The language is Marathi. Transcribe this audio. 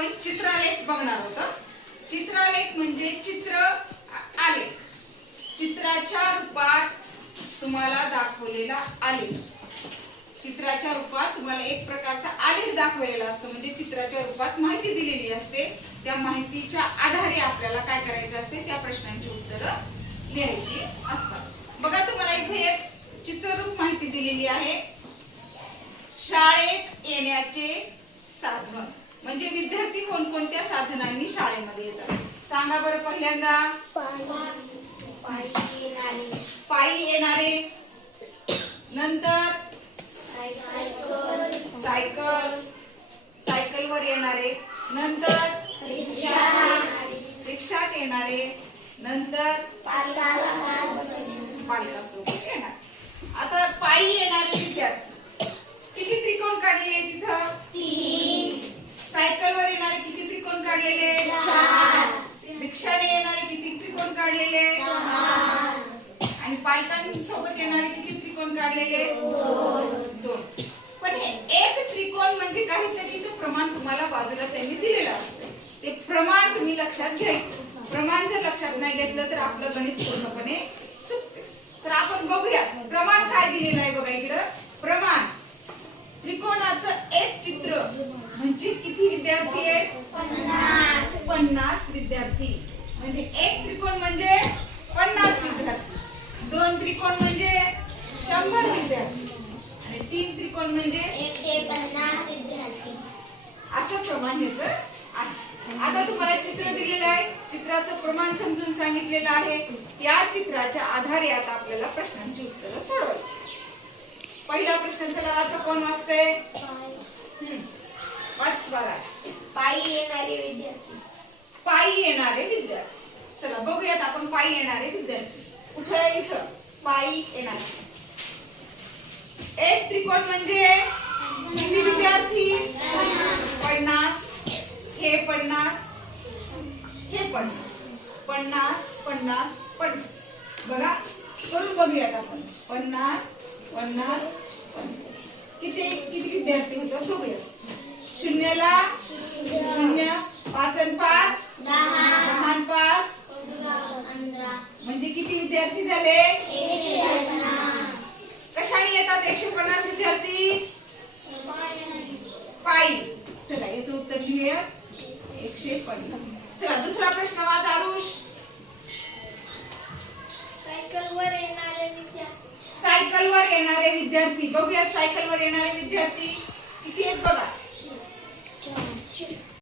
आपण चित्रालेख बघणार आहोत। चित्रालेख म्हणजे चित्र आलेख, चित्राच्या रूपात तुम्हाला दाखवलेला आलेख, चित्राच्या रूपात तुम्हाला एक प्रकारचा आलेख दाखवलेला असतो, म्हणजे चित्राच्या रूपात माहिती दिलेली असते। त्या माहितीच्या आधारे आपल्याला काय करायचं असते, त्या प्रश्नांची उत्तरं लिहायची असतात। बघा तुम्हाला इथे एक चित्ररूप माहिती दिलेली आहे। शाळेत येण्याचे साधन म्हणजे विद्यार्थी कोणकोणत्या साधनांनी शाळेमध्ये येतात, सांगा बरं। पहिल्यांदा पायी येणारे, नंतर सायकल, सायकलवर येणारे, नंतर रिक्षात येणारे, नंतर पालकासोबत येणार। आता पायी येणारे विद्यार्थी किती त्रिकोण काढलेले तिथं? 3। सायकलवर येणारे किती त्रिकोण काढलेले? 4। रिक्षाने येणारे किती त्रिकोण काढलेले? 6। आणि पालकांसोबत येणारे किती त्रिकोण काढलेले? 2। पण हे एक त्रिकोण म्हणजे काहीतरी इथं प्रमाण तुम्हाला बाजूला त्यांनी दिलेलं असतं, ते प्रमाण तुम्ही लक्षात घ्यायचं। प्रमाण जर लक्षात नाही घेतलं तर आपलं गणित पूर्णपणे चुकते। तर आपण बघूया प्रमाण काय दिलेलं आहे। बघा इकडं प्रमाण, त्रिकोणाचं एक चित्र म्हणजे किती विद्यार्थी आहेत? 50 विद्यार्थी। म्हणजे एक त्रिकोण म्हणजे 50 विद्यार्थी, 2 त्रिकोण म्हणजे 100 विद्यार्थी आणि 3 त्रिकोण म्हणजे 150 विद्यार्थी। असं प्रमाण ह्याचं आहे। आता तुम्हाला चित्र दिलेलं आहे, चित्राचं प्रमाण समजून सांगितलेलं आहे। या चित्राच्या आधारे आता आपल्याला प्रश्नांची उत्तरं सोडवायची। पहिला प्रश्न चला वाचा, कोण वाचते? वाच बघा। पायी येणारे विद्यार्थी। पायी येणारे विद्यार्थी, चला बघूयात आपण पायी येणारे विद्यार्थी कुठे? इथं पायी येणारे एक त्रिकोण म्हणजे किती विद्यार्थी? 50। हे 50, हे 50, 50, 50, 50। बघा करून बघूयात आपण। 50, 50, 50 किती किती विद्यार्थी होतात बघूया। शून्यला 0, 5 आणि 5 10, 10 आणि 5 15, म्हणजे किती विद्यार्थी झाले? 150। कशाने येतात 150 विद्यार्थी? पायी। चला याचं उत्तर लिहूया 150। चला दुसरा प्रश्न वाच आरुष। सायकलवर येणारे विद्यार्थी। सायकलवर येणारे विद्यार्थी बघूयात, सायकलवर येणारे विद्यार्थी किती आहेत बघा।